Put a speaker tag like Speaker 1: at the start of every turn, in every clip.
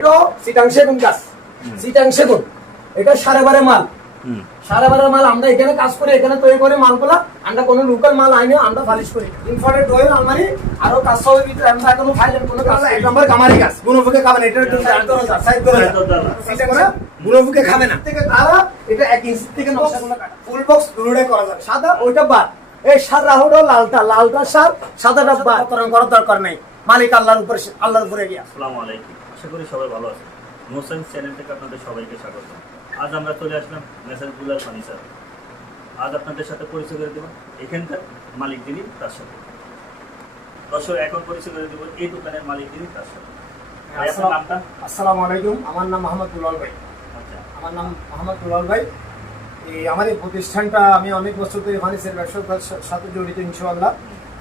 Speaker 1: এটা সিটাং সেগুন গাছ। সিটাং এটা সাড়ে বারে মাল।
Speaker 2: হুম।
Speaker 1: সাড়ে মাল আমরা এখানে কাজ করি এখানে তৈরি করে মালগুলা। আমরা কোনো লোকাল মাল আইনে আমরা পালিশ করি। ইনফারেট ডোয়েল আলমারি আরও কাজ সবের ভিতরে আমরা এখনও ফাইলেন কোনো কাজ এক নম্বর কামারি গাছ। গুণফুকে খাবেন এটার জন্য সাইড করে এটা খাবে না। থেকে তারা এটা এক ইঞ্চি থেকে নকশাগুলো কাটা। ফুল বক্স দুটোটাই করা যাবে। সাদা ওইটা বাদ। এই লালটা। লালটা সার সাদাটা বাদ। করার দরকার নাই। মালিক আল্লাহর উপরে আল্লাহর উপরে গিয়া।
Speaker 2: আসসালামু আলাইকুম। আশা করি সবাই ভালো আছেন। মোসাইন চ্যানেল থেকে আপনাদের সবাইকে স্বাগত। আজ আমরা চলে আসলাম মেসাজ বুলার ফার্নিচার আজ আপনাদের সাথে পরিচয় করে দেবো এখানকার মালিক যিনি তার সাথে। দর্শক এখন পরিচয় করে দেবো এই দোকানের মালিক যিনি তার সাথে।
Speaker 1: আসসালামু আলাইকুম। আমার নাম মোহাম্মদ দুলাল ভাই।
Speaker 2: আচ্ছা।
Speaker 1: আমার নাম মোহাম্মদ দুলাল ভাই। এই আমার এই প্রতিষ্ঠানটা আমি অনেক বছর ধরে ফার্নিচার ব্যবসার সাথে জড়িত ইনশাআল্লাহ।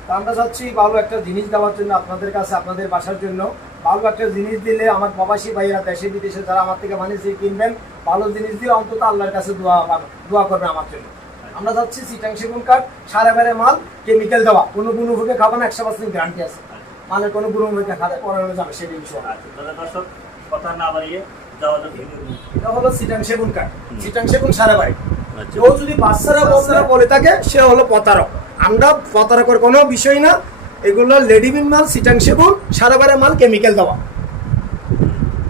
Speaker 1: তা আমরা চাচ্ছি ভালো একটা জিনিস দেওয়ার জন্য আপনাদের কাছে আপনাদের বাসার জন্য। ভালো একটা জিনিস দিলে আমার প্রবাসী ভাইয়েরা দেশে বিদেশে যারা আমার থেকে ফার্নিচার কিনবেন ভালো জিনিস দিয়ে অন্তত আল্লাহর কাছে দোয়া দোয়া করবে আমার জন্য। আমরা চাচ্ছি সিটাং সেগুন কাঠ সাড়ে বারে মাল কেমিক্যাল দেওয়া। কোনো গুণ ভুগে খাবে না একশো পার্সেন্ট গ্যারান্টি আছে। মালের কোনো গুণ ভুগে খাবে পড়ানো যাবে সেটা ইনশাআল্লাহ।
Speaker 2: আচ্ছা কথা না বাড়িয়ে যাওয়া
Speaker 1: এটা হলো সিটাং সেগুন কাঠ। সিটাং সেগুন সারা
Speaker 2: আচ্ছা
Speaker 1: কেউ যদি বাচ্চারা বলে থাকে সে হলো প্রতারক। আমরা প্রতারকের কোনো বিষয় না। এগুলো লেডিবিন মাল সিটাং সেগুন সারাবারে মাল কেমিক্যাল দেওয়া।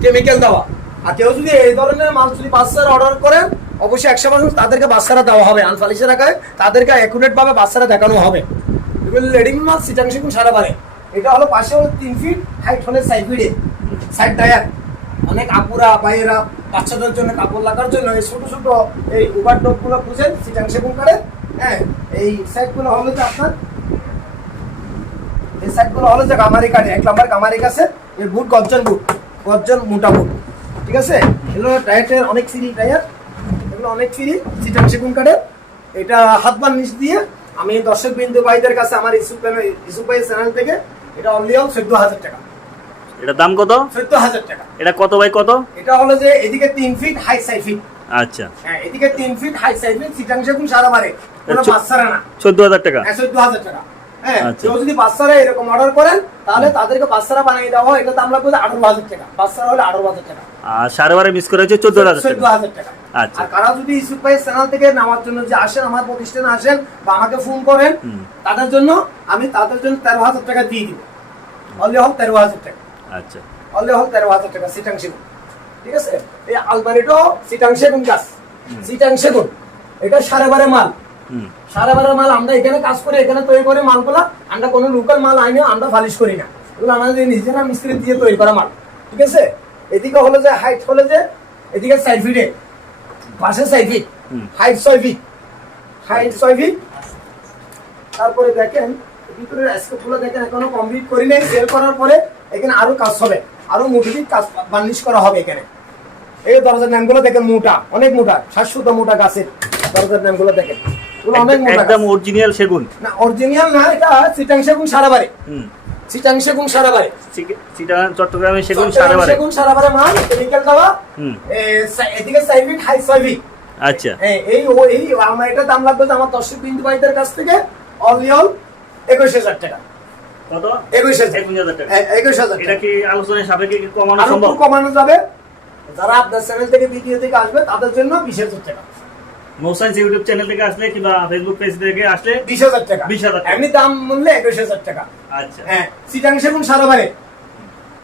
Speaker 1: কেমিক্যাল দেওয়া। আর কেউ যদি এই ধরনের মাল যদি বাচ্চারা অর্ডার করেন অবশ্যই একশো পার্সেন্ট তাদেরকে বাচ্চারা দেওয়া হবে। আনফালিশে রাখায় তাদেরকে অ্যাকুরেট ভাবে বাচ্চারা দেখানো হবে। এগুলো লেডিবিন মাল সিটাং সেগুন সারাবারে। এটা হলো পাশে হলো তিন ফিট হাইট হলে সাইড ফিটে সাইড টায়ার অনেক আপুরা, ভাইয়েরা, বাচ্চাদের জন্য কাপড় লাগার জন্য এই ছোট ছোট এই উবারগুলো খুঁজেন সিটাং সেগুন করে। হ্যাঁ এই সাইডগুলো হলো যে আপনার, এই সাইডগুলো হলো যে গামারি কাটে এক নম্বর গামারি কাছে এই বুট গর্জন বুট গর্জন মোটা বুট ঠিক আছে? এগুলো টায়ারের অনেক ফ্রি টায়ার, এগুলো অনেক ফ্রি সিটাং সেগুন কাটে এটা হাত বার নিচ দিয়ে, আমি দর্শক বিন্দু ভাইদের কাছে আমার ইসুপ ইসুপ ভাই চ্যানেল থেকে, এটা অনলি অল চোদ্দ হাজার টাকা।
Speaker 2: এটা দাম কত?
Speaker 1: চোদ্দ হাজার টাকা।
Speaker 2: এটা কত বাই কত?
Speaker 1: এটা হলো যে এদিকে তিন ফিট হাই সাই ফিট
Speaker 2: আচ্ছা।
Speaker 1: হ্যাঁ এদিকে তিন ফিট হাই সাই ফিট সারা কোনো
Speaker 2: আচ্ছা।
Speaker 1: বাচ্চারা না।
Speaker 2: চোদ্দ হাজার টাকা?
Speaker 1: হ্যাঁ চোদ্দ হাজার টাকা। হ্যাঁ
Speaker 2: আচ্ছা।
Speaker 1: কেউ যদি বাচ্চারা এরকম অর্ডার করেন তাহলে তাদেরকে বাচ্চারা বানিয়ে দেওয়া হয়। এটা দাম লাগবে আঠারো হাজার টাকা। বাচ্চারা হলে আঠারো হাজার টাকা।
Speaker 2: আর সাড়ে বারে মিস করে হচ্ছে চোদ্দ হাজার
Speaker 1: চোদ্দ হাজার টাকা।
Speaker 2: আচ্ছা।
Speaker 1: কারা যদি চ্যানেল থেকে নেওয়ার জন্য যে আসেন আমার প্রতিষ্ঠানে আসেন বা আমাকে ফোন করেন তাদের জন্য আমি তাদের জন্য তেরো হাজার টাকা দিয়ে দিব। অনলি হল তেরো হাজার টাকা।
Speaker 2: আচ্ছা।
Speaker 1: অনলি হল তেরো হাজার টাকা সিটাং সেগুন। ঠিক আছে? এই আলমারিটাও সিটাং সেগুন গাছ। সিটাং সেগুন। এটা সাড়ে বারে মাল। সাড়ে বারে মাল আমরা এখানে কাজ করি এখানে তৈরি করে মালগুলা আমরা কোনো লোকাল মাল আইনে আমরা ফালিশ করি না। এগুলো আমাদের নিজেরা মিস্ত্রি দিয়ে তৈরি করা মাল। ঠিক আছে? এদিকে হলো যে হাইট হলো যে এদিকে সাইড ফিটে পাশে সাইড ফিট হাইট ছয় ফিট হাইট ছয় ফিট তারপরে দেখেন ভিতরে স্কোপগুলো দেখেন এখনও কমপ্লিট করি নাই। সেল করার পরে এখানে আরও কাজ হবে আরও মোটিভিক কাজ বার্নিশ করা হবে এখানে। এই দরজার নামগুলো দেখেন মোটা অনেক মোটা শাশ্বত মোটা গাছের দরজার নামগুলো দেখেন।
Speaker 2: একদম অরিজিনাল সেগুন।
Speaker 1: না অরিজিনাল না এটা চিটাং সেগুন সারাবারে
Speaker 2: হুম।
Speaker 1: চিটাং সেগুন সারাবারে
Speaker 2: চিটাগাং চট্টগ্রামে সেগুন সাড়ে বারে
Speaker 1: সেগুন সারাবারে মাল কেমিক্যাল দেওয়া
Speaker 2: হুম।
Speaker 1: এ, সা- এদিকে সাইড হাই ছয়
Speaker 2: আচ্ছা।
Speaker 1: এই ও এই আমার এটা দাম লাগবে আমার দর্শক বিন্দু ভাইদের কাছ থেকে অনলি অল একুশ হাজার টাকা।
Speaker 2: কত?
Speaker 1: একুশ
Speaker 2: একুশ হাজার টাকা।
Speaker 1: হ্যাঁ, একুশ হাজার
Speaker 2: এটা কি আলোচনায় সাপেক্ষে কমানো সম্ভব?
Speaker 1: কমানো যাবে। যারা আপনার চ্যানেল থেকে ভিডিও থেকে আসবে তাদের জন্য বিশ হাজার টাকা।
Speaker 2: মোসাইন্স ইউটিউব চ্যানেল থেকে আসলে কিংবা ফেসবুক পেজ থেকে আসলে
Speaker 1: বিশ হাজার টাকা।
Speaker 2: 20,000 টাকা।
Speaker 1: এমনি দাম মূল্যে একুশ হাজার টাকা।
Speaker 2: আচ্ছা।
Speaker 1: হ্যাঁ সিটাং সেগুন সারাবারে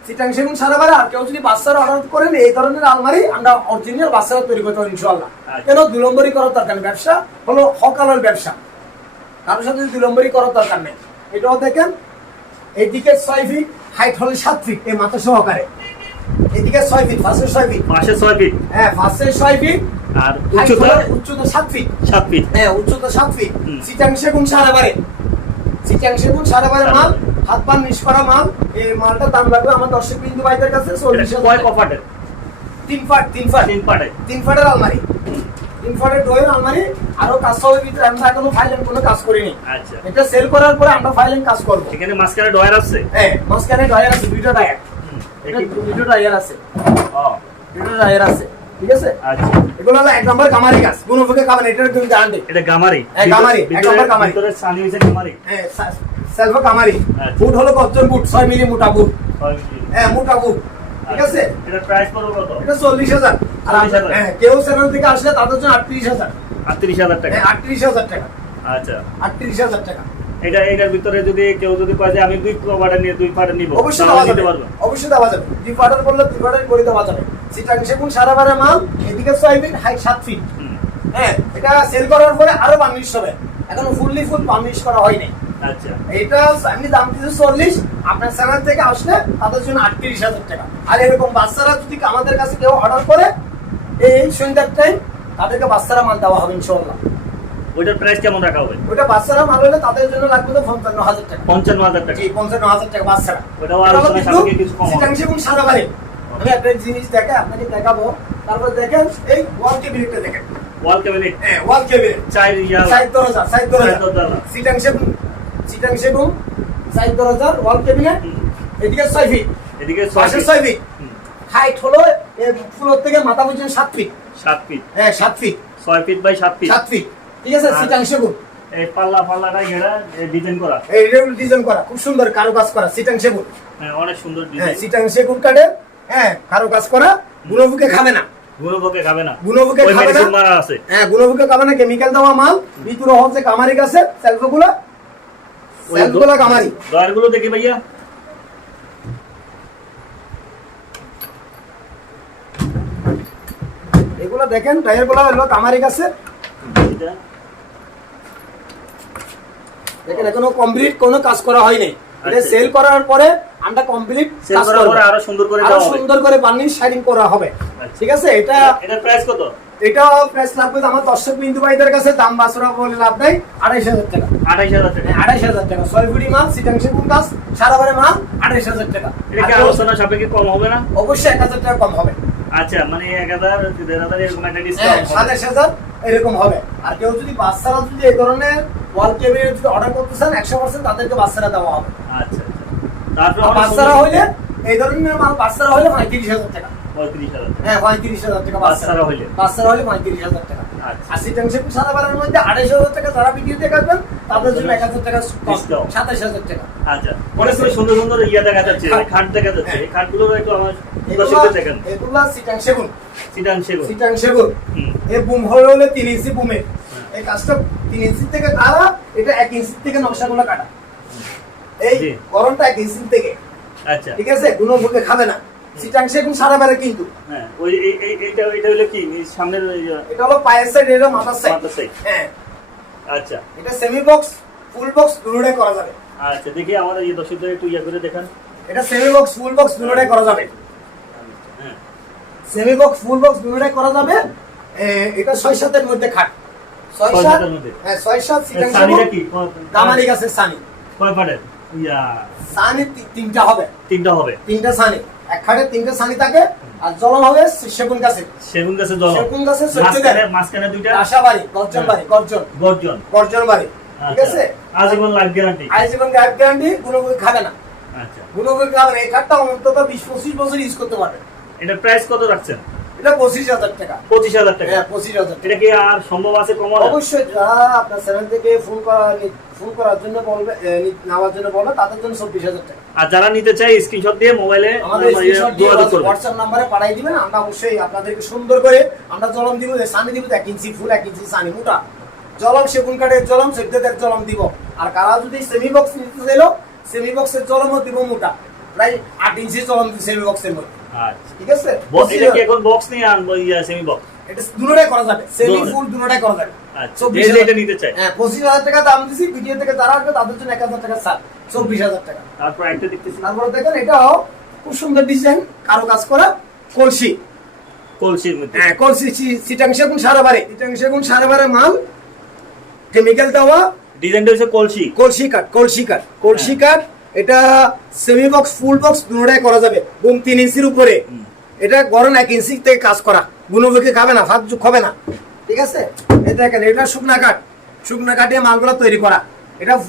Speaker 1: সিটাং সেগুন সারাবারে আর কেউ যদি বাচ্চারা অর্ডার করেন এই ধরনের আলমারি আমরা অরিজিনাল বাচ্চারা তৈরি করতে পারি ইনশাল্লাহ
Speaker 2: আচ্ছা।
Speaker 1: কেন? দুলম্বরি করার দরকার ব্যবসা হলো হকালের ব্যবসা। কারোর সাথে দুলম্বরি করার দরকার নেই এটাও দেখেন এইদিকে ছয় ফিট হাইট হলে সাত ফিট এই মাথা সহকারে। এদিকে ছয় ফিট ফার্স্টে ছয় ফিট
Speaker 2: পাশে ছয় ফিট
Speaker 1: হ্যাঁ ফার্স্টে ছয় ফিট
Speaker 2: আর উচ্চতা?
Speaker 1: উচ্চতা সাত ফিট
Speaker 2: সাত ফিট
Speaker 1: হ্যাঁ উচ্চতা সাত ফিট
Speaker 2: হুম।
Speaker 1: সিটাং সেগুন সারাবারে সিটাং সেগুন সারাবারে মাল। হাত পা নিশ করা মাল। এই মালটার দাম লাগবে আমার দর্শক বিন্দু ভাইদের কাছে চল্লিশ
Speaker 2: কয়। কপাটের?
Speaker 1: তিন ফাট তিন ফাট।
Speaker 2: তিন পাটে
Speaker 1: তিন ফাটের আলমারি। তিন ফাটের ডোয়ের আলমারি আরও কাজ সবের ভিতরে আমরা এখনও ফাইলেন কোনো কাজ করিনি।
Speaker 2: আচ্ছা।
Speaker 1: এটা সেল করার পরে আমরা ফাইলেন কাজ করব।
Speaker 2: এখানে মাঝখানে ডয়ার আছে?
Speaker 1: হ্যাঁ মাঝখানে ডয়ার আছে দুইটা এটা
Speaker 2: দেখি।
Speaker 1: দুইটা আছে।
Speaker 2: ও,
Speaker 1: দুইটা টায়ার আছে ঠিক আছে?
Speaker 2: আচ্ছা।
Speaker 1: এগুলো হলো এক নম্বর কামারি গাছ গুণফুকে খাবেন এটার তুমি গ্যারান্টি
Speaker 2: এটা গামারি?
Speaker 1: হ্যাঁ, গামারি, এক নম্বর গামারি।
Speaker 2: ভিতরে সানি হয়েছে গামারি?
Speaker 1: হ্যাঁ সেলফ কামারি
Speaker 2: আচ্ছা।
Speaker 1: বুট হলো কচ্চন বুট ছয় মিলি মোটা বুট। হ্যাঁ মোটা বুট। ঠিক আছে?
Speaker 2: এটা প্রাইস পড়বে কত?
Speaker 1: এটা চল্লিশ হাজার। আর হ্যাঁ কেউ চ্যানেল থেকে আসলে তাদের জন্য আটত্রিশ হাজার।
Speaker 2: আটত্রিশ হাজার টাকা?
Speaker 1: হ্যাঁ আটত্রিশ হাজার টাকা।
Speaker 2: আচ্ছা।
Speaker 1: আটত্রিশ হাজার টাকা।
Speaker 2: এটা এটার ভিতরে যদি কেউ যদি কয় যে আমি দুই পার্টের নিয়ে দুই পার্টের নিব
Speaker 1: অবশ্যই দেওয়া যাবে। অবশ্যই দেওয়া যাবে। দুই পাটার করলে দুই পাটার করে দেওয়া যাবে। সিটাং সেগুন সারা বারে মাল এদিকে ছয় ফিট হাই সাত ফিট
Speaker 2: হুম,
Speaker 1: হ্যাঁ এটা সেল করার পরে আরও বার্নিশ হবে। এখনও ফুললি ফুল বার্নিশ করা হয়নি।
Speaker 2: আচ্ছা
Speaker 1: এটা আমি দাম দিচ্ছি চল্লিশ আপনার চ্যানেল থেকে আসলে তাদের জন্য আটত্রিশ হাজার টাকা। আর এরকম বাচ্চারা যদি আমাদের কাছে কেউ অর্ডার করে এই সন্ধ্যার টাইম তাদেরকে বাচ্চারা মাল দেওয়া হবে ইনশাল্লাহ
Speaker 2: ওইটার প্রাইস কেমন রাখা হবে?
Speaker 1: ওটা বাচ্চারা মাল হলে তাদের জন্য লাগবে তো পঞ্চান্ন হাজার টাকা।
Speaker 2: পঞ্চান্ন হাজার টাকা।
Speaker 1: জি পঞ্চান্ন হাজার টাকা বাচ্চারা।
Speaker 2: ওটাও আলোচনা সাপেক্ষে কিছু কম হবে।
Speaker 1: শীতাংশ সাদা বাড়ি। আমি একটা জিনিস দেখে আপনাকে দেখাবো। তারপর দেখেন এই ওয়াল কেবিনেটটা দেখেন।
Speaker 2: ওয়াল ক্যাবিনেট
Speaker 1: হ্যাঁ ওয়াল কেবিনেট
Speaker 2: চার ইয়া।
Speaker 1: সাইড দরজা সাইড দরজা।
Speaker 2: দরজা।
Speaker 1: শীতাংশ এবং সাইড দরজা ওয়াল এদিকে ছয় ফিট
Speaker 2: এদিকে
Speaker 1: পাশে ছয় ফিট হাইট হলো ফ্লোর থেকে মাথা পর্যন্ত সাত ফিট
Speaker 2: সাত ফিট
Speaker 1: হ্যাঁ সাত ফিট
Speaker 2: ছয় ফিট বাই সাত ফিট
Speaker 1: সাত ফিট ঠিক আছে শীতাংশ গুণ
Speaker 2: এই পাল্লা পাল্লাটা ঘেরা ডিজাইন করা।
Speaker 1: এই ডিজাইন করা খুব সুন্দর কারও কাজ করা শীতাংশ গুণ
Speaker 2: হ্যাঁ অনেক সুন্দর
Speaker 1: হ্যাঁ
Speaker 2: ডিজাইন
Speaker 1: গুণ কাটে। হ্যাঁ কারও কাজ করা খাবে না।
Speaker 2: গুণভোগে খাবে না।
Speaker 1: গুণবুকে খাবে না।
Speaker 2: আছে।
Speaker 1: হ্যাঁ খাবে না কেমিক্যাল দেওয়া মাল ভিতরে হচ্ছে কামারি গাছে সেলফগুলো
Speaker 2: ওই
Speaker 1: কামারি
Speaker 2: ডয়ারগুলো দেখি ভাইয়া।
Speaker 1: এগুলো দেখেন টায়ার হলো কামারি গাছে দেখেন এখনও কমপ্লিট কোনো কাজ করা হয়নি এটা
Speaker 2: আচ্ছা।
Speaker 1: সেল করার পরে আমরা কমপ্লিট
Speaker 2: করার পরে আরও সুন্দর করে আরও
Speaker 1: সুন্দর করে বার্নিশ শাইনিং করা হবে।
Speaker 2: আচ্ছা।
Speaker 1: ঠিক আছে? এটা
Speaker 2: এটার প্রাইস কত?
Speaker 1: এটা প্রাইস লাগবে আমার দর্শক বিন্দু ভাইদের কাছে দাম বাসরা বলে লাভ নাই আড়াইশ হাজার টাকা।
Speaker 2: আঠাইশ হাজার টাকা।
Speaker 1: হ্যাঁ, আড়াইশ হাজার টাকা। ছয় ফুটি মাল সিটাংশ কোন সারা বারে মাল আড়াইশ হাজার টাকা।
Speaker 2: এটা কি আলোচনা সাপেক্ষে কম হবে না?
Speaker 1: অবশ্যই এক হাজার টাকা কম হবে।
Speaker 2: আচ্ছা মানে এক হাজার দেড় হাজার এরকম একটা
Speaker 1: হ্যাঁ
Speaker 2: ডিসকাউন্ট
Speaker 1: সাতাশ হাজার এরকম হবে। আর কেউ যদি বাচ্চারা যদি এই ধরনের ওয়াল কেবিনেট যদি অর্ডার করতে চান একশো পার্সেন্ট তাদেরকে বাচ্চারা দেওয়া হবে।
Speaker 2: আচ্ছা আচ্ছা। তারপরে
Speaker 1: বাচ্চারা হইলে এই ধরনের মাল বাচ্চারা হলে পঁয়ত্রিশ হাজার টাকা। হ্যাঁ পঁয়ত্রিশ হাজার টাকা
Speaker 2: বাচ্চারা?
Speaker 1: বাচ্চারা হলে পঁয়ত্রিশ হাজার টাকা।
Speaker 2: আচ্ছা।
Speaker 1: আর শীতাংশ সাদা বারের মধ্যে আড়াইশ হাজার টাকা যারা ভিডিওতে কাটবেন তাদের জন্য এক হাজার টাকা সাতাশ হাজার টাকা।
Speaker 2: আচ্ছা অনেক সময় সুন্দর সুন্দর ইয়া দেখা যাচ্ছে
Speaker 1: খাট।
Speaker 2: খাট দেখা যাচ্ছে এই খাটগুলোর একটু আমার
Speaker 1: এগুলা
Speaker 2: দর্শকদের দেখেন।
Speaker 1: এগুলা সিটাং সেগুন
Speaker 2: সেগুন
Speaker 1: সিটাং সেগুন এই বুম হলে হলে তিন ইঞ্চি বুমের এই কাজটা তিন ইঞ্চি থেকে কাটা এটা এক ইঞ্চি থেকে নকশাগুলো কাটা। এই। গরমটা এক ইঞ্চি থেকে।
Speaker 2: আচ্ছা।
Speaker 1: ঠিক আছে? কোনো মুখে খাবে না। সিটাং সেগুন সারা বেড়ে কিন্তু।
Speaker 2: হ্যাঁ ওই এই- এই- এটা হলো কি? সামনের
Speaker 1: এটা হলো পায়ের সাইড এটা মাথার সাইড
Speaker 2: মাথার side।
Speaker 1: হ্যাঁ।
Speaker 2: আচ্ছা।
Speaker 1: এটা সেমি বক্স ফুল বক্স দুটোটাই করা যাবে।
Speaker 2: আচ্ছা দেখি আমাদের এই দর্শকদের একটু ইয়া করে দেখান।
Speaker 1: এটা সেমি বক্স ফুল বক্স দুটোটাই করা যাবে।
Speaker 2: হ্যাঁ।
Speaker 1: সেমি বক্স ফুল বক্স দুটোটাই করা যাবে। এ, এটা ছয় সাতের মধ্যে খাট। ছয় সাত। হ্যাঁ ছয় সাত সিটাং
Speaker 2: কি?
Speaker 1: গাছের সানি।
Speaker 2: কয় ইয়া।
Speaker 1: সানি তিনটা হবে।
Speaker 2: তিনটা হবে।
Speaker 1: তিনটা সানি। এক খাটে তিনটা সানি থাকে আর জলম হবে সেগুন গাছে।
Speaker 2: সেগুন গাছে জল
Speaker 1: সেগুন গাছে
Speaker 2: মাঝখানে দুইটা
Speaker 1: আশা বাড়ি গর্জন বাড়ি গর্জন
Speaker 2: গর্জন।
Speaker 1: গর্জন। বাড়ি ঠিক
Speaker 2: আচ্ছা।
Speaker 1: আছে?
Speaker 2: আজীবন লাইফ গ্যারান্টি
Speaker 1: আজীবন লাইফ গ্যারান্টি গুণগুলি খাবে না।
Speaker 2: আচ্ছা।
Speaker 1: গুণগুলি খাবে না। এই খাটটা অন্তত বিশ পঁচিশ বছর ইউজ করতে পারবে।
Speaker 2: এটা প্রাইস কত রাখছেন?
Speaker 1: এটা পঁচিশ হাজার টাকা।
Speaker 2: পঁচিশ হাজার টাকা?
Speaker 1: হ্যাঁ পঁচিশ হাজার
Speaker 2: এটা কি আর সম্ভব আছে কমানো?
Speaker 1: অবশ্যই যারা আপনার চ্যানেল থেকে ফোন করা ফোন করার জন্য বলবে নেওয়ার জন্য বলবে তাদের জন্য চব্বিশ হাজার টাকা।
Speaker 2: আর যারা নিতে চায় স্ক্রিনশট দিয়ে মোবাইলে
Speaker 1: হোয়াটসঅ্যাপ নাম্বারে পাঠাই দিবেন আমরা অবশ্যই আপনাদেরকে সুন্দর করে আমরা জলম দিব সানি দিব এক ইঞ্চি ফুল এক ইঞ্চি সানি মোটা। জলম সেগুন কাঠের জলম সেদ্ধের জলম দিব। আর কারা যদি সেমি বক্স নিতে চাইল সেমি বক্সের জলমও দিব মোটা। প্রায় আট ইঞ্চি জলম সেমি বক্সের মধ্যে। ঠিক আছে?
Speaker 2: এটা কি এখন বক্স নিয়ে আনব ইয়া সেমি বক্স
Speaker 1: এটা দুটোটাই করা যাবে। সেমি ফুল দুটোটাই করা যাবে।
Speaker 2: আচ্ছা নিতে
Speaker 1: হ্যাঁ পঁচিশ হাজার টাকা দাম দিছি ভিডিও থেকে যারা আসবে তাদের জন্য এক হাজার টাকা ছাড় চব্বিশ হাজার টাকা।
Speaker 2: তারপর একটা দেখতেছি।
Speaker 1: তারপরে দেখেন এটাও খুব সুন্দর ডিজাইন কারও কাজ করা কলসি।
Speaker 2: কলসির মধ্যে।
Speaker 1: হ্যাঁ কলসি সি- সিটাংশে গুণ সারা বারে সিটাংশে গুণ মাল কেমিক্যাল দেওয়া।
Speaker 2: ডিজাইনটা হচ্ছে কলসি।
Speaker 1: কলসি কাঠ কলসি কাঠ কলসি
Speaker 2: হ্যাঁ।
Speaker 1: কাঠ এটা সেমি বক্স ফুল বক্স দুটোটাই করা যাবে। বুম তিন ইঞ্চির উপরে। এটা গরম এক ইঞ্চি থেকে কাজ করা। গুণবুকে খাবে না ফাঁক হবে না। ঠিক আছে? এটা দেখেন এটা শুকনা কাঠ। শুকনা কাঠে মালগুলো তৈরি করা। এটা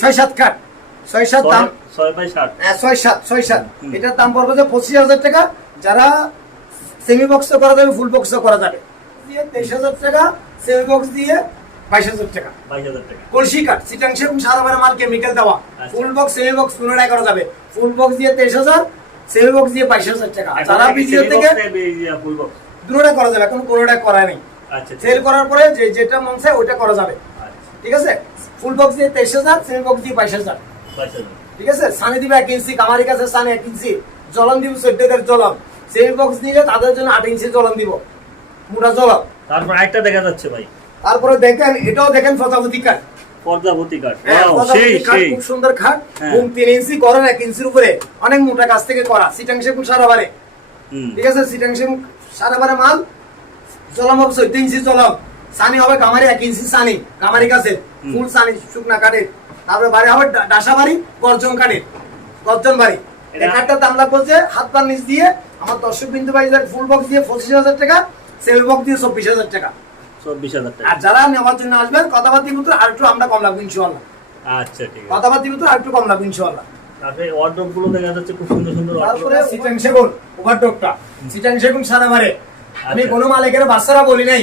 Speaker 1: ছয় সাত কাঠ। ছয় সাত দাম
Speaker 2: ছয়- ছয় সাত।
Speaker 1: হ্যাঁ, ছয় সাত ছয় সাত। এটার দাম পড়বে যে পঁচিশ হাজার টাকা। যারা সেমি বক্সও করা যাবে ফুল বক্সও করা যাবে। দিয়ে তেইশ হাজার টাকা সেমি বক্স দিয়ে বাইশ হাজার টাকা।
Speaker 2: বাইশ হাজার টাকা।
Speaker 1: কলসি কাঠ সিটাংশে এবং সারা বারে মাল কেমিক্যাল দেওয়া।
Speaker 2: আচ্ছা।
Speaker 1: ফুল বক্স সেমি বক্স পুনরায় করা যাবে। ফুল বক্স দিয়ে তেইশ হাজার সেমি বক্স দিয়ে বাইশ হাজার টাকা। যারা ভিডিও থেকে দুটোটা করা যাবে এখন কোনোটা করা নেই।
Speaker 2: আচ্ছা
Speaker 1: সেল করার পরে যে যেটা মন চায় ওইটা করা যাবে।
Speaker 2: আচ্ছা।
Speaker 1: ঠিক আছে? ফুল বক্স দিয়ে তেইশ হাজার সেমি বক্স দিয়ে বাইশ হাজার। ঠিক আছে? সানি দিবে এক ইঞ্চি কামারি কাছে সানি এক ইঞ্চি। জলম দিব চোদ্দের জলম। সেমি বক্স নিলে তাদের জন্য আট ইঞ্চি জলম দিব। মোটা জলম।
Speaker 2: তারপর আরেকটা দেখা যাচ্ছে ভাই।
Speaker 1: তারপরে দেখেন এটাও দেখেন প্রজাপতি কাঠ।
Speaker 2: পর্দাবতী কাঠ। Wow,
Speaker 1: প্রজাপতি
Speaker 2: সেই সেই।
Speaker 1: খুব সুন্দর খাট। তিন ইঞ্চি করেন এক ইঞ্চির উপরে অনেক মোটা কাছ থেকে করা। সিটাং সেগুন সারা বারে ঠিক আছে? সিটাং সেগুন সারা বারে মাল। জলম হবে চোদ্দ ইঞ্চি জলম। সানি হবে কামারি এক ইঞ্চি সানি কামারি কাছে ফুল সানি শুকনা কাঠের। তারপরে বাড়ি হবে ডা- ডাসা বাড়ি গর্জন কাঠের। গর্জন বাড়ি।
Speaker 2: এটা-
Speaker 1: দাম হাত পার নিচ দিয়ে আমার দর্শক বিন্দু বাইজের ফুল বক্স দিয়ে পঁচিশ হাজার টাকা সেমি বক্স দিয়ে চব্বিশ হাজার টাকা।
Speaker 2: চব্বিশ হাজার টাকা।
Speaker 1: আর যারা নেওয়ার জন্য আসবেন কথাবার্তি ভিতরে আর একটু আমরা কম লাগবে ইনশাল্লাহ
Speaker 2: আচ্ছা ঠিক আছে।
Speaker 1: কথাবার্তি ভিতরে আর একটু কম লাগবে ইনশাল্লাহ
Speaker 2: তারপরে ওয়ার্ড্রপগুলো দেখা যাচ্ছে খুব সুন্দর সুন্দর
Speaker 1: তারপরে সিটাং সেগুন ওভারডোকটা সিটাং সেগুন সারা মারে আমি
Speaker 2: আচ্ছা।
Speaker 1: কোনো মালিকের বাচ্চারা বলি নাই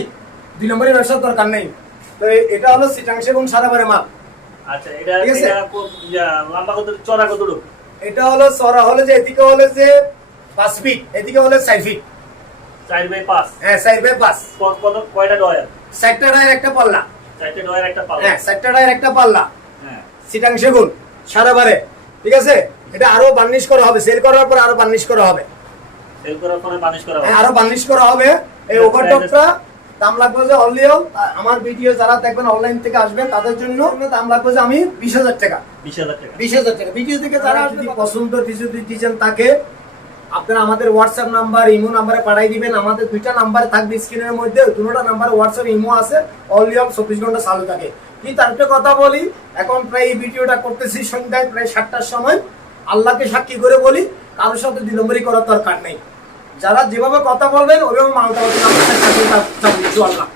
Speaker 1: দুই নম্বরের ব্যবসার দরকার নেই। তো এটা হলো সিটাং সেগুন সারা মারে মাল।
Speaker 2: আচ্ছা এটা
Speaker 1: ঠিক আছে?
Speaker 2: এটা কো- লম্বা কত চড়া
Speaker 1: এটা হলো হলো যে এদিকে হলো যে পাঁচ ফিট এদিকে হলো চার ফিট
Speaker 2: চার বাই পাঁচ।
Speaker 1: হ্যাঁ চার বাই পাঁচ।
Speaker 2: কত কত? কয়টা ডয়ার
Speaker 1: চারটা ডায়ের একটা পাল্লা।
Speaker 2: চারটে ডয়ার একটা পাল্লা।
Speaker 1: হ্যাঁ চারটা ডায়ের একটা পাল্লা।
Speaker 2: হ্যাঁ।
Speaker 1: সিটাং সেগুন সারা বারে। ঠিক আছে? এটা আরও বার্নিশ করা হবে। সেল করার পর আরও বার্নিশ করা হবে।
Speaker 2: সেল করার পরে বানিশ করা
Speaker 1: হ্যাঁ,
Speaker 2: হবে
Speaker 1: আরও বার্নিশ করা হবে। এই ওভারটপটা দাম লাগবে যে অনলিও আমার ভিডিও যারা দেখবেন অনলাইন থেকে আসবেন তাদের জন্য দাম লাগবে যে আমি বিশ হাজার টাকা।
Speaker 2: বিশ হাজার টাকা।
Speaker 1: বিশ হাজার টাকা। ভিডিও থেকে যারা যদি পছন্দ ডিজাইন থাকে আপনারা আমাদের হোয়াটসঅ্যাপ নাম্বার ইমো নাম্বারে পাঠাই দিবেন। আমাদের দুইটা নাম্বার থাকবে স্ক্রিনের মধ্যে, দুটোটা নাম্বার হোয়াটসঅ্যাপ ইমো আছে। অনলি অন চব্বিশ ঘণ্টা চালু থাকে। কিন্তু আরেকটা কথা বলি, এখন প্রায় এই ভিডিওটা করতেছি সন্ধ্যায় প্রায় সাতটার সময়। আল্লাহকে সাক্ষী করে বলি, কারোর সাথে দুই নম্বরই করার দরকার নেই। যারা যেভাবে কথা বলবেন, ওইভাবে মালটা ইনশাল্লাহ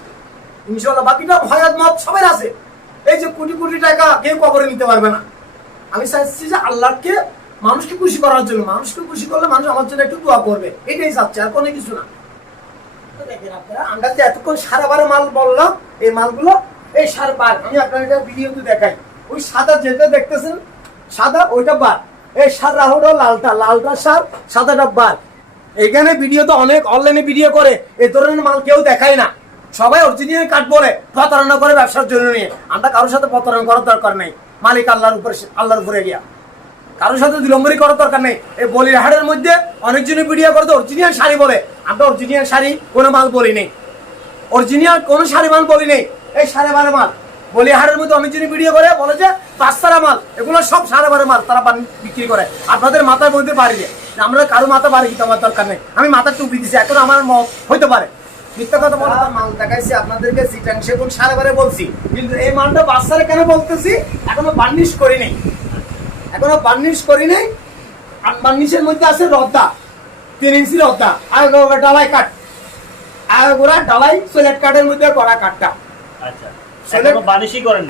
Speaker 1: ইনশাল্লাহ বাকিটা ভয়াত মত সবাই আছে। এই যে কোটি কোটি টাকা কেউ কবরে নিতে পারবে না। আমি চাইছি যে আল্লাহকে মানুষকে খুশি করার জন্য মানুষকে খুশি করলে মানুষ আমার জন্য একটু দোয়া করবে। এটাই চাচ্ছে আর কোনো কিছু না। আপনারা, আমরা যে এতক্ষণ সারা বারে মাল বললাম এই মালগুলো এই সার বার আমি আপনাদের ভিডিওতে দেখাই। ওই সাদা যেটা দেখতেছেন সাদা ওইটা বার এই সার রাহুটা লালটা লালটা সার সাদাটা বার এখানে ভিডিওতে অনেক অনলাইনে ভিডিও করে এই ধরনের মাল কেউ দেখায় না। সবাই অরিজিনাল কাট বলে প্রতারণা করে ব্যবসার জন্য নিয়ে। আমরা কারোর সাথে প্রতারণা করার দরকার নেই। মালিক আল্লাহর উপরে আল্লাহর উপরে গিয়া। কারোর সাথে বিলম্বরই করার দরকার নেই। এই বলিরহাটের মধ্যে অনেকজনে ভিডিও করে তো অরিজিনাল শাড়ি বলে। আমরা অরিজিনাল শাড়ি কোনো মাল বলি নেই। অরিজিনাল কোনো শাড়ি মাল বলি নেই। এই সাড়ে বারো মাল। বলিহারের মধ্যে অনেকজনই ভিডিও করে, বলে যে পাঁচতারা মাল। এগুলো সব সাড়ে বারো মাল তারা বিক্রি করে। আপনাদের মাথার মধ্যে বাড়ি দিয়ে আমরা কারও মাথা বাড়ি দিতে আমার দরকার নেই? আমি মাথা টুপি দিছি, এখন আমার মত হইতে পারে। মিথ্যা কথা বলে। মাল দেখাইছি, আপনাদেরকে সিটাং সেগুন সাড়ে বারে বলছি। কিন্তু এই মালটা বাচ্চারা কেন বলতেছি? এখনও বার্নিশ করি নেই। এখনও বার্নিশ করি নাই। বার্নিশের মধ্যে আছে রদ্দা তিন ইঞ্চি রদ্দা আর ডালাই কাঠ। আর গোড়া ডালাই সোলেট কাঠের মধ্যে করা কাঠটা।
Speaker 2: আচ্ছা।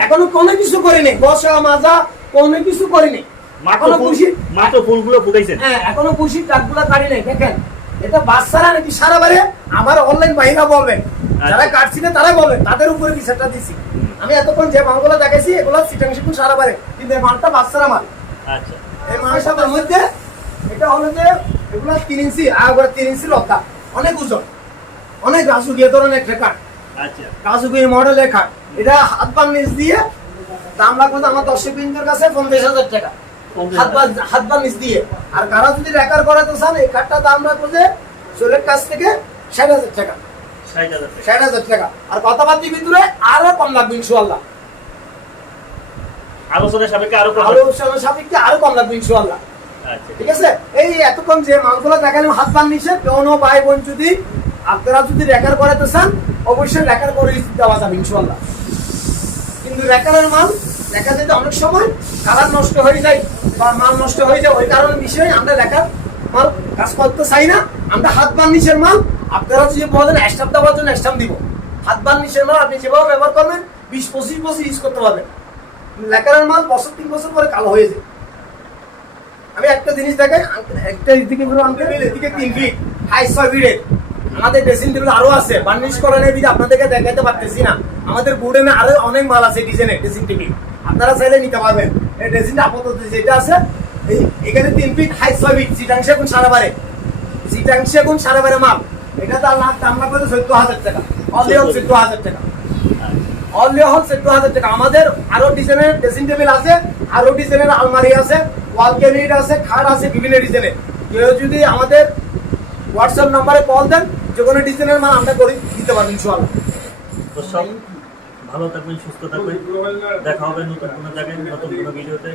Speaker 1: এখনও কোনো কিছু করিনি। বসা মাজা কোনো কিছু করিনি।
Speaker 2: এখনও
Speaker 1: খুশি
Speaker 2: মাত্র ফুলগুলো ফুটাইছেন?
Speaker 1: হ্যাঁ এখনও খুশি কাঠগুলা কাটি নাই। দেখেন এটা বাচ্চারা নাকি সারা বারে আমার অনলাইন বাহিরা বলবেন। যারা কাটছি না তারাই বলবেন তাদের উপরে বিচারটা দিছি। আমি এতক্ষণ যে মালগুলো দেখাইছি এগুলো সিটাং সিটুং সারা বারে কিন্তু মালটা বাচ্চারা মাল।
Speaker 2: আচ্ছা।
Speaker 1: এই মধ্যে এটা হলো যে এগুলো তিন ইঞ্চি তিন ইঞ্চি লতা অনেক ওজন। অনেক রাসুকিয়া ধরনের একটা কাঠ।
Speaker 2: আচ্ছা।
Speaker 1: রাসুকিয়া মডেলের কাঠ। এটা হাত পান নিচ দিয়ে দাম লাগবে আমার দর্শক বিন্দুর কাছে পঞ্চাশ হাজার টাকা। হাত পা হাত পা নিচ দিয়ে। আর কারা যদি রেকার করে তো চান এই কাঠটা দাম রাখব যে চুলের কাছ থেকে ষাট হাজার টাকা।
Speaker 2: ষাট হাজার টাকা।
Speaker 1: আর কথাবার্তি ভিতরে আরও কম লাগবে ইনশাল্লাহ
Speaker 2: আলোচনা সাপেক্ষে আরও
Speaker 1: আলোচনা সাপেক্ষে আরও কম লাগবে ইনশাল্লাহ
Speaker 2: আচ্ছা।
Speaker 1: ঠিক আছে? এই এতক্ষণ যে মালগুলো দেখালাম হাত পান নিচে কোনো ভাই বোন যদি আপনারা যদি রেকার করাতে চান অবশ্যই রেকার করে দেওয়া যাবে ইনশাল্লাহ কিন্তু রেকারের মাল দেখা যেতে অনেক সময় কালার নষ্ট হয়ে যায় বা মাল নষ্ট হয়ে যায় ওই কারণে বিষয়ে আমরা রেকার মাল কাজ করতে চাই না। আমরা হাত বান নিচের মাল আপনারা যদি বলেন স্টাম্প দেওয়ার জন্য স্টাম্প দিব। হাত বান নিচের মাল আপনি যেভাবে ব্যবহার করবেন বিশ পঁচিশ বছর ইউজ করতে পারবেন। লেকারের মাল বছর তিন বছর পরে কালো হয়ে যায়। আমি একটা জিনিস দেখাই একটা এদিকে পুরো আনতে গেলে এদিকে তিন ফিট হাই ছয় ফিটের আমাদের ড্রেসিং টেবিল আরও আছে। বার্নিশ করানোর বিধি আপনাদেরকে দেখাতে পারতেছি না আমাদের গুডেনে আরও অনেক মাল আছে ডিজাইনের ড্রেসিং টেবিল আপনারা চাইলে নিতে পারবেন। এই ড্রেসিংটা আপাতত যেটা আছে এই এখানে তিন ফিট হাই ছয় ফিট সিটাংশে কোন সারা বারে। সিটাংশে কোন সারা বারে মাল। এটা তার লাখ দাম লাগবে চোদ্দ হাজার টাকা। অনলি চোদ্দ হাজার টাকা। অনলি হল চোদ্দ হাজার টাকা। আমাদের আরও ডিজাইনের ড্রেসিং টেবিল আছে আরও ডিজাইনের আলমারি আছে ওয়াল ক্যাবিনেট আছে খাট আছে বিভিন্ন ডিজাইনের। কেউ যদি আমাদের হোয়াটসঅ্যাপ নাম্বারে কল দেন যে কোনো ডিজাইনের মাল আমরা করে দিতে পারবেন ইনশাআল্লাহ।
Speaker 2: তো সব ভালো থাকবেন সুস্থ থাকবেন। দেখা হবে নতুন কোনো জায়গায় নতুন কোনো ভিডিওতে।